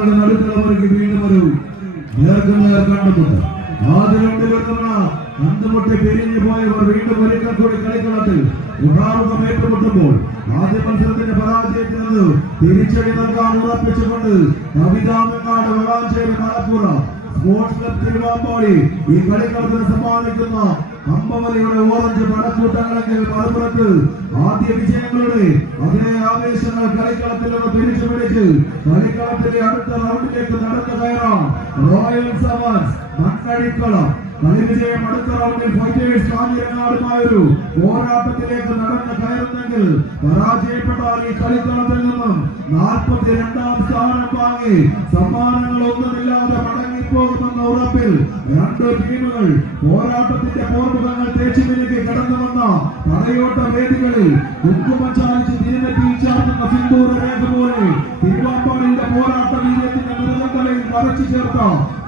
പോരാട്ടങ്ങളുടെ നടുക്കളവർക്ക് വീണ്ടും ഒരു നേർക്കുനേർ കണ്ടുമുട്ട്. ആദ്യമുണ്ട് വരുന്ന കണ്ടുമുട്ടി പിരിഞ്ഞു പോയവർ വീണ്ടും ഒരിക്കൽ കൂടി കളിക്കളത്തിൽ മുഖാമുഖം ഏറ്റുമുട്ടുമ്പോൾ ആദ്യ മത്സരത്തിന്റെ പരാജയത്തിൽ നിന്ന് തിരിച്ചടി നൽകാൻ ഉറപ്പിച്ചുകൊണ്ട് കവിതാമങ്ങാട് വളാഞ്ചേരി മലപ്പുറം സ്പോർട്സ് ക്ലബ് തിരുവാമ്പാടി ഈ കളിക്കളത്തിന് സമ്മാനിക്കുന്ന അമ്പവലിയുടെ ഓറഞ്ച് പടക്കൂട്ടങ്ങളെങ്കിൽ മലപ്പുറത്ത് ആദ്യ വിജയങ്ങളുടെ അതിനെ ആവേശങ്ങൾ കളിക്കളത്തിൽ നിന്ന് തിരിച്ചു പിടിച്ച് കളിക്കളത്തിലെ അടുത്ത റൗണ്ടിലേക്ക് നടന്നു കയറാം റോയൽ സെവൻസ് മണ്ണടിക്കളം. കളി വിജയം അടുത്ത റൗണ്ടിൽ ഫൈറ്റേഴ്സ് കാഞ്ഞിരങ്ങാടുമായൊരു പോരാട്ടത്തിലേക്ക് നടന്നു കയറുന്നെങ്കിൽ പരാജയപ്പെട്ടാൽ ഈ കളിക്കളത്തിൽ നിന്നും 42ാം സ്ഥാനം വാങ്ങി സമ്മാനങ്ങൾ ഒന്നുമില്ലാതെ മടങ്ങിപ്പോകുമെന്ന ഉറപ്പിൽ രണ്ട് ടീമുകൾ പോരാട്ടത്തിന്റെ പോർമുഖങ്ങൾ തേച്ചുമിനുക്കി കടന്നു വന്ന പടയോട്ട വേദികളിൽ കുങ്കുമം ചാലിച്ച് തീരത്തിൽ ചാർത്തുന്ന സിന്ദൂര രേഖ പോലെ തിരുവാമ്പാടിയുടെ പോരാട്ട വീര്യത്തിന്റെ മൃഗങ്ങളിൽ വരച്ചു ചേർത്ത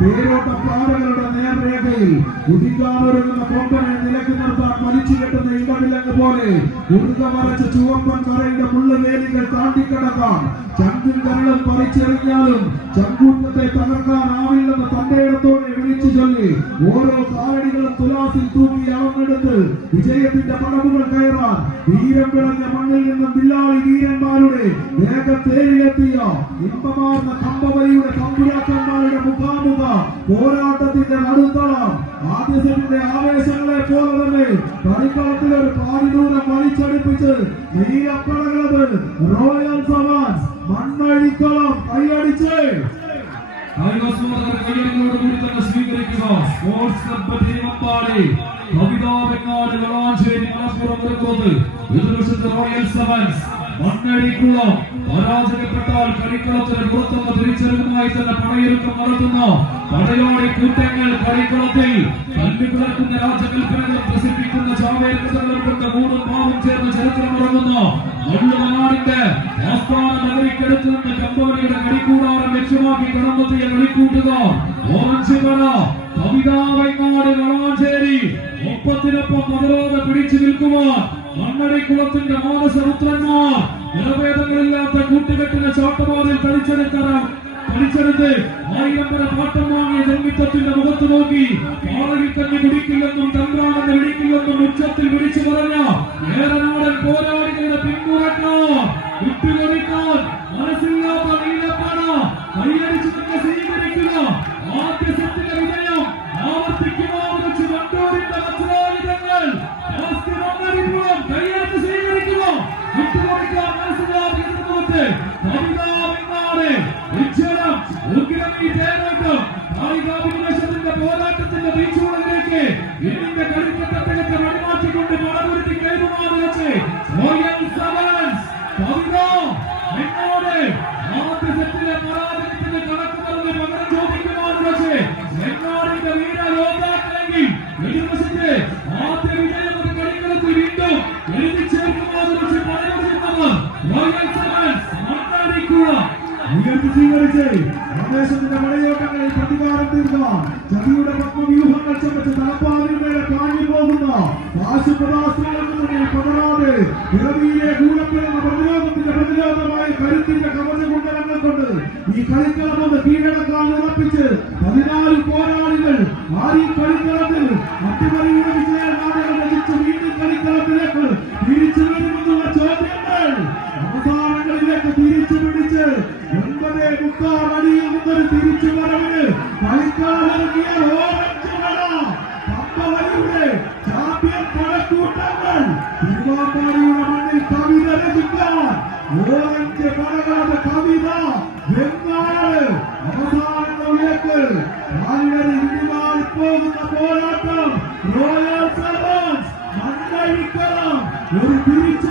പേരോട്ട പ്രാരകളുടെ നേർരേഖയിൽ കുതിക്കാനൊരുങ്ങുന്ന കൊമ്പനെ നിലക്ക് നിർത്താൻ വലിച്ചു കെട്ടുന്ന ഇടവിലങ്ങ് പോലെ കുറുക വരച്ച ചുവപ്പൻ കരയുടെ മുള്ളുവേലികൾ താണ്ടിക്കടക്കാൻ ചങ്കിൽ കരളും പറിച്ചെറിഞ്ഞാലും ചങ്കൂറ്റത്തെ തകർക്കാനാവില്ലെന്ന് തന്റെ ഇടത്തോടെ വിളിച്ചു ചൊല്ലി ഓരോ കാലടികളും തുലാസിൽ തൂക്കി അളന്നെടുത്ത് വിജയത്തിന്റെ പടവുകൾ കയറാൻ വീരം വിളഞ്ഞ മണ്ണിൽ നിന്നും വില്ലാളി വീരന്മാരുടെ വേഗത്തേരിലെത്തിയ ഇമ്പമാർന്ന കമ്പവലിയുടെ കമ്പുരാക്കന്മാരുടെ മുഖാമുഖ പോരാട്ടത്തിന്റെ നടുത്തളം ആദ്യ സെറ്റിന്റെ ആവേശങ്ങളെ പോലെ തന്നെ കളിക്കളത്തിൽ ഒരു പാതി ദൂരം വലിച്ചടിപ്പിച്ച് നീലപ്പടകളത് റോയൽ സെവൻസ് മണ്ണഴിക്കളം കൈയടിച്ച് കൈയോടുകൂടി തന്നെ സ്വീകരിക്കുക. സ്പോർട്സ് ക്ലബ് തിരുവമ്പാടി കവിതാമങ്ങാട് വളാഞ്ചേരി മലപ്പുറം എതിർവശത്ത് റോയൽ സെവൻസ് മണ്ണടിക്കുളം. പരാജയപ്പെട്ടാൽ കളിക്കളത്തിന് പുറത്തുനിന്ന് തിരിച്ചറിവുമായി തന്നെ പടയൊരുക്കം നടത്തുന്ന പടയോടി കൂട്ടങ്ങൾ കളിക്കളത്തിൽ കല്ലുപിളർക്കുന്ന രാജകൽപ്പനകൾ പ്രസിദ്ധിക്കുന്ന ചാവേർക്കഥകൾ കൊണ്ട് മൂന്നും പാവും ചേർന്ന് ചരിത്രമുറങ്ങുന്ന മണ്ണുമനാടിന്റെ ആസ്ഥാന നഗരിക്കടുത്ത് നിന്ന് കമ്പവലിയുടെ കളിക്കൂടാരം ലക്ഷ്യമാക്കി കടന്നെത്തിയ കളിക്കൂട്ടുകാർ ഓറഞ്ച് കട കവിതാമങ്ങാട് വളാഞ്ചേരി ഒപ്പത്തിനൊപ്പം മതരോധ പിടിച്ചു നിൽക്കുവാൻ മണ്ണടിക്കുളത്തിന്റെ മാനസപുത്രന്മാർ നിറവേദങ്ങളില്ലാത്ത കൂട്ടുകെട്ടിന് ചാട്ടവാതിൽ കളിച്ചെടുത്ത് 1000 വരെ പാട്ടം വാങ്ങിയ ജന്മിത്വത്തിന്റെ മുഖത്ത് നോക്കി പാറയിൽ കഞ്ഞി കുടിക്കില്ലെന്നും തന്ത്രാണെന്ന് വിളിക്കില്ലെന്നും ഉച്ചത്തിൽ വിളിച്ചു പറഞ്ഞ ഏറനാടൻ പോരാളികളുടെ പിന്തുണക്കാൻ വിട്ടുകൊടുക്കാൻ മനസ്സില്ലാത്ത നീലപ്പട കൈയടിച്ചു തന്നെ സ്വീകരിക്കുക. ആദ്യ സെറ്റിലെ വിജയം ആവർത്തിക്കുവാൻ വെച്ച് വണ്ടൂരിന്റെ വജ്രായുധങ്ങൾ കൈയടിച്ച് സ്വീകരിക്കുക. വിട്ടുകൊടുക്കാൻ മനസ്സില്ലാത്ത എതിർമുഖത്ത് കവിതാമങ്ങാട് വിജയം ഉഗ്രമി തേരോട്ടം കായികാഭിനിവേശത്തിന്റെ പോരാട്ടത്തിന്റെ വീഴ്ചകളിലേക്ക് ഇതിന്റെ കളിക്കട്ടത്തെ വഴിമാറ്റിക്കൊണ്ട് മടപുരത്തി കൈമാറി വെച്ച് റോയൽ സെവൻസ് കവിതാമങ്ങാട് ആദ്യ സെറ്റിലെ പരാജയത്തിന്റെ കണക്ക് പറഞ്ഞ് പകരം ചോദിക്കുവാൻ വെച്ച് മങ്ങാടിന്റെ വീര യോദ്ധാക്കളെങ്കിൽ എതിർവശത്ത് ആദ്യ വിജയം കളിക്കളത്തിൽ വീണ്ടും എഴുതി ചേർക്കുവാൻ വെച്ച് പടയോടുന്നവർ റോയൽ സെവൻസ് മണ്ണടിക്കുളം ഉയർത്തി സ്വീകരിച്ച് ആവേശത്തിന്റെ പടയോട്ടങ്ങളിൽ പ്രതികാരം തീർക്കാൻ ചതിയുടെ പത്മവ്യൂഹങ്ങൾ ചമച്ച് തലപ്പാവിന് മേലെ കാഞ്ഞു പോകുന്ന പാശുപദാസ്ത്രങ്ങൾക്ക് മുന്നിൽ പതറാതെ പിറവിയിലെ കൂടപ്പിറന്ന പ്രതിരോധമായി കരുത്തിന്റെ കവചകുണ്ടലങ്ങൾ കൊണ്ട് ഈ കളിക്കളമൊന്ന് കീഴടക്കാൻ ഉറപ്പിച്ച് 14 പോരാളികൾ ഈ കളിക്കളത്തിൽ അട്ടിമറിയുടെ വിജയ നാടകം രചിച്ച് വീണ്ടും കളിക്കളത്തിലേക്ക് തിരിച്ചു വരുമെന്നുള്ള ചോദ്യങ്ങൾ അവസാനങ്ങളിലേക്ക് തിരിച്ചു പിടിച്ച് 9.25 അടിയിൽ നിന്നൊരു തിരിച്ചു വരവിന് കളിക്കളമിറങ്ങിയ കമ്പവലിയുടെ ചാമ്പ്യൻ പടക്കൂട്ടങ്ങൾ തിരുവാമ്പാടിയുടെ മണ്ണിൽ കവിത രചിക്കാൻ ഓറഞ്ച് പടകളുടെ കവിത വെങ്ങാട് അവസാനങ്ങളിലേക്ക് പോകുന്ന പോരാട്ടം റോയൽ സെവൻസ് മണ്ണഴിക്കളം ഒരു തിരിച്ചു